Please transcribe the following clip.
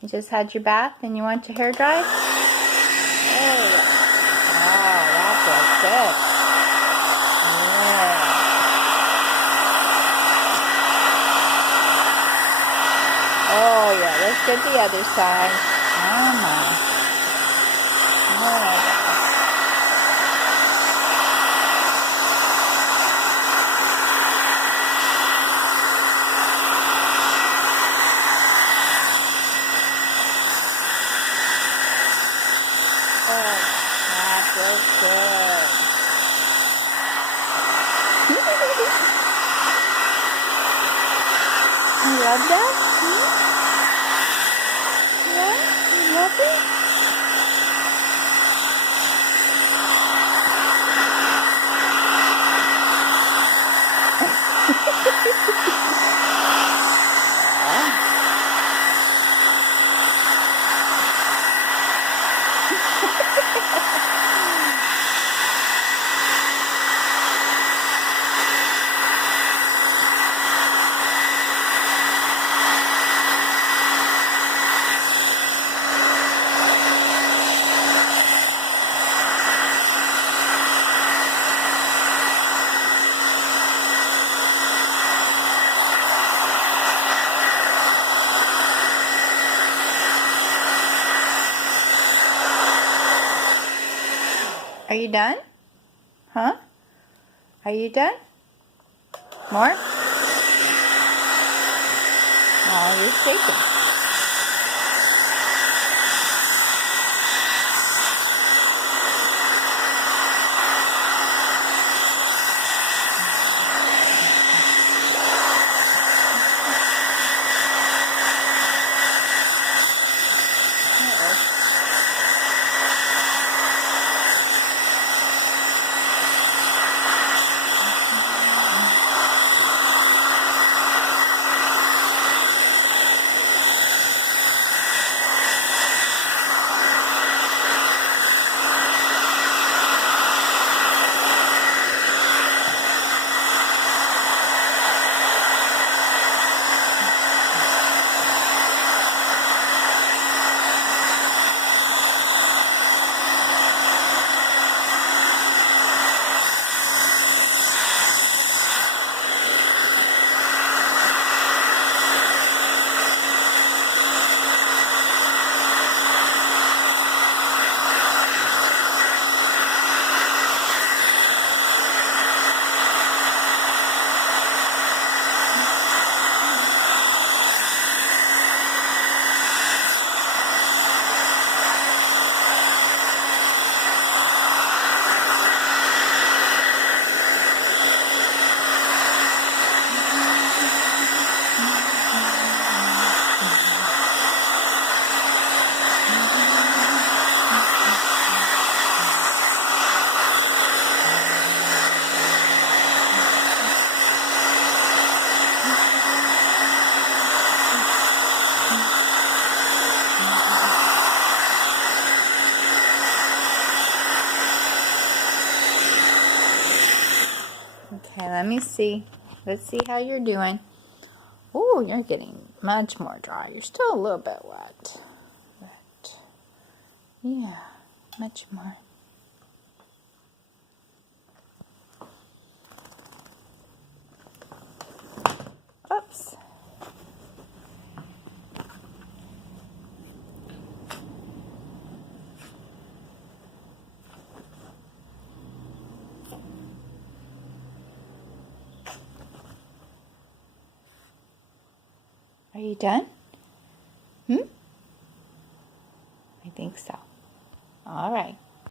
You just had your bath and you want your hair dry? Oh, that feels good. Yeah. Oh, yeah, let's get the other side. Come on. Oh, that feels good. You love that? Yeah? You love it? Are you done? Huh? Are you done? More? Oh, you're shaking. Okay, let me see. Let's see how you're doing. Oh, you're getting much more dry. You're still a little bit wet. But, yeah, much more. Oops. Are you done? I think so. All right.